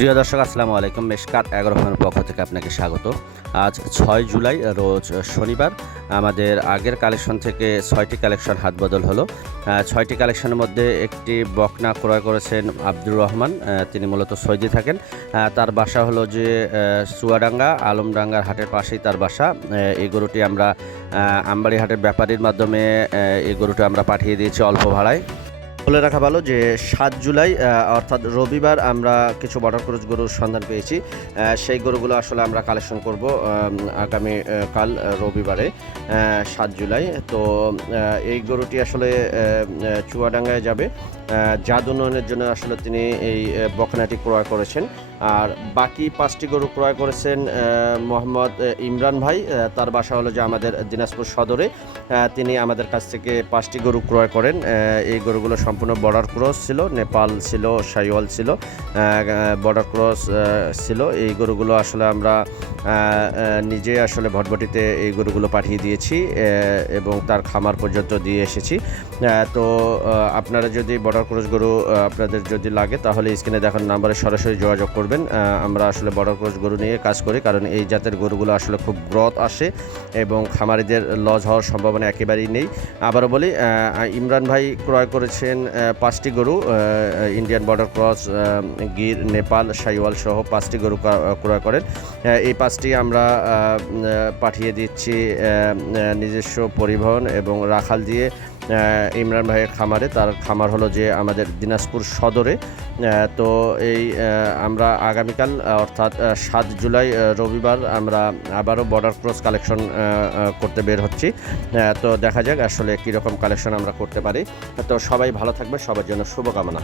প্রিয় দর্শক, আসসালামু আলাইকুম। মেশকাত এগারোখানের পক্ষ থেকে আপনাকে স্বাগত। আজ ছয় জুলাই, রোজ শনিবার। আমাদের আগের কালেকশন থেকে ছয়টি কালেকশন হাত বদল হলো। ছয়টি কালেকশনের মধ্যে একটি বকনা ক্রয় করেছেন আব্দুর রহমান তিনি মূলত সৌদি থাকেন। তার বাসা হলো যে চুয়াডাঙ্গা, আলমডাঙ্গার হাটের পাশেই তার বাসা। এই গরুটি আমরা আমবাড়ি হাটের ব্যাপারীর মাধ্যমে এই গরুটি আমরা পাঠিয়ে দিয়েছি অল্প ভাড়ায়। বলে রাখা ভালো যে সাত জুলাই অর্থাৎ রবিবার আমরা কিছু বর্ডার ক্রুজ গরুর সন্ধান পেয়েছি। সেই গরুগুলো আসলে আমরা কালেকশন করব আগামী কাল রবিবারে সাত জুলাই। তো এই গরুটি আসলে চুয়াডাঙ্গায় যাবে। জাত উন্নয়নের জন্য আসলে তিনি এই আহ, বকনাটি ক্রয় করেছেন। আর বাকি পাঁচটি গরু ক্রয় করেছেন মোহাম্মদ ইমরান ভাই। তার বাসা হলো যে আমাদের দিনাজপুর সদরে। তিনি আমাদের কাছ থেকে পাঁচটি গরু ক্রয় করেন। এই গরুগুলো সম্পূর্ণ বর্ডার ক্রস ছিল, নেপাল ছিল, সাইওয়াল ছিল বর্ডার ক্রস ছিল। এই গরুগুলো আসলে আমরা নিজে আসলে ভটভটিতে এই গরুগুলো পাঠিয়ে দিয়েছি এবং তার খামার পর্যন্ত দিয়ে এসেছি। তো আপনারা যদি বর্ডার ক্রস গরু আপনাদের যদি লাগে, তাহলে স্ক্রিনে দেখার নাম্বারে সরাসরি যোগাযোগ করবেন। আমরা আসলে বর্ডার ক্রস গরু নিয়ে কাজ করি, কারণ এই জাতের গরুগুলো আসলে খুব গ্রথ আসে এবং খামারিদের লস হওয়ার সম্ভাবনা একেবারেই নেই। আবারও বলি ইমরান ভাই ক্রয় করেছেন পাঁচটি গরু Indian border cross Gir, Nepal Sahiwal সহ পাঁচটি গরু ক্রয় করেন। এই পাঁচটি আমরা পাঠিয়ে দিচ্ছি নিজস্ব পরিবহন এবং রাখাল দিয়ে। ইমরান ভাইয়ের খামারে। তার খামার হলো যে আমাদের দিনাজপুর সদরে। তো এই আমরা আগামীকাল অর্থাৎ সাত জুলাই রবিবার আমরা আবারও বর্ডার ক্রস কালেকশন করতে বের হচ্ছি। তো দেখা যাক আসলে কীরকম কালেকশন আমরা করতে পারি। তো সবাই ভালো থাকবে, সবার জন্য শুভকামনা।